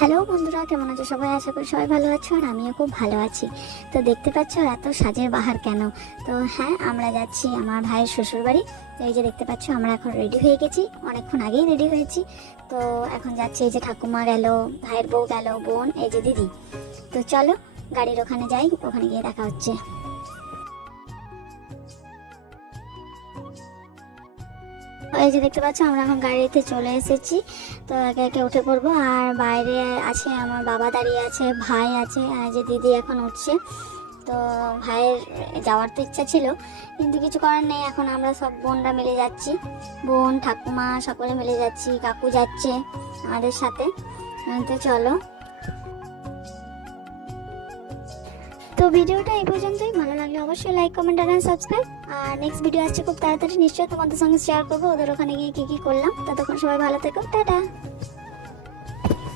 Hello বন্ধুরা, কেমন আছো সবাই? আশা করি সবাই ভালো আছো আর আমিও খুব ভালো আছি। তো দেখতে পাচ্ছ এত সাজের বাহার কেন? তো হ্যাঁ, আমরা যাচ্ছি আমার ভাইয়ের শ্বশুর বাড়ি। তো এই যে দেখতে পাচ্ছ আমরা এখন রেডি হয়ে গেছি, অনেকক্ষণ আগেই রেডি হয়েছি। তো এখন যাচ্ছি, এই যে ঠাকুমা গেল, ভাইয়ের বউ গেল, বোন, এই যে দিদি। তো চলো গাড়ির ওখানে যাই, ওখানে গিয়ে দেখা হচ্ছে। এই যে দেখতে পাচ্ছ আমরা এখন গাড়িতে চলে এসেছি। তো একে একে উঠে পড়বো। আর বাইরে আছে আমার বাবা দাঁড়িয়ে আছে, ভাই আছে, আর যে দিদি এখন উঠছে। তো ভাইয়ের যাওয়ার তো ইচ্ছা ছিল, কিন্তু কিছু করার নেই। এখন আমরা সব বোনরা মিলে যাচ্ছি, বোন ঠাকুমা সকলে মিলে যাচ্ছি, কাকু যাচ্ছে আমাদের সাথে। তো চলো। তো ভিডিওটা এই পর্যন্তই। ভালো লাগলে অবশ্যই লাইক, কমেন্ট আর সাবস্ক্রাইব। আর নেক্সট ভিডিও আসছে খুব তাড়াতাড়ি, নিশ্চয়ই তোমাদের সঙ্গে শেয়ার করবো ওদের ওখানে গিয়ে কি কি করলাম। ততক্ষণ সবাই ভালো থেকো, টাটা।